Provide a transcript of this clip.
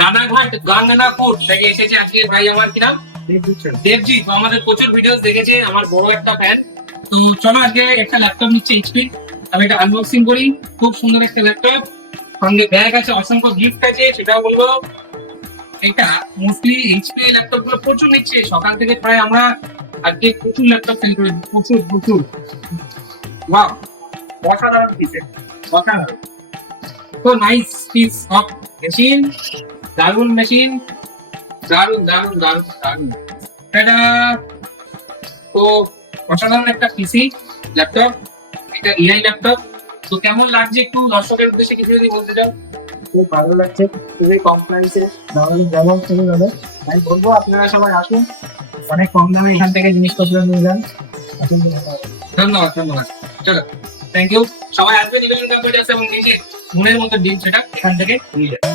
রানাঘাট গাঙ্গনাপুর থেকে এসেছে আজকে ভাই আমার কি নাম দেবজি। তো আমাদের প্রচুর ভিডিও দেখেছে, আমার বড় একটা ফ্যান। তো চলো আজকে একটা ল্যাপটপ নিচ্ছে এইচপি, আমি এটা আনবক্সিং করি। খুব সুন্দর একটা ল্যাপটপ, সঙ্গে ব্যাগ আছে, অসংখ্য গিফট আছে, সেটাও বলবো। এটা মোস্টলি এইচপি ল্যাপটপ গুলো প্রচুর নিচ্ছে সকাল থেকে, প্রায় আমরা আজকে প্রচুর ল্যাপটপ সেল করেছি, প্রচুর প্রচুর। ওয়াও, অসাধারণ পিস, অসাধারণ। তো নাইস পিস অফ মেশিন, দারুন মেশিন, দারুন দারুন দারুন দারুন। এটা তো অসাধারণ একটা পিসি ল্যাপটপ, এটা এআই ল্যাপটপ। তো কেমন লাগছে একটু দর্শকের উদ্দেশ্যে কিছু যদি বলতে চাও? খুব ভালো লাগছে, খুবই কম প্রাইসে যেমন তুমি ভাবে। আমি বলবো আপনারা সবাই আসুন, অনেক কম দামে এখান থেকে জিনিসপত্র নিয়ে যান। আসুন, ধন্যবাদ ধন্যবাদ। চলো, থ্যাংক ইউ। সবাই আসবেন ইলেভেন কম্পিউটার্স এবং নিজের মনের মতো ডিল সেটা এখান থেকে নিয়ে যাবেন।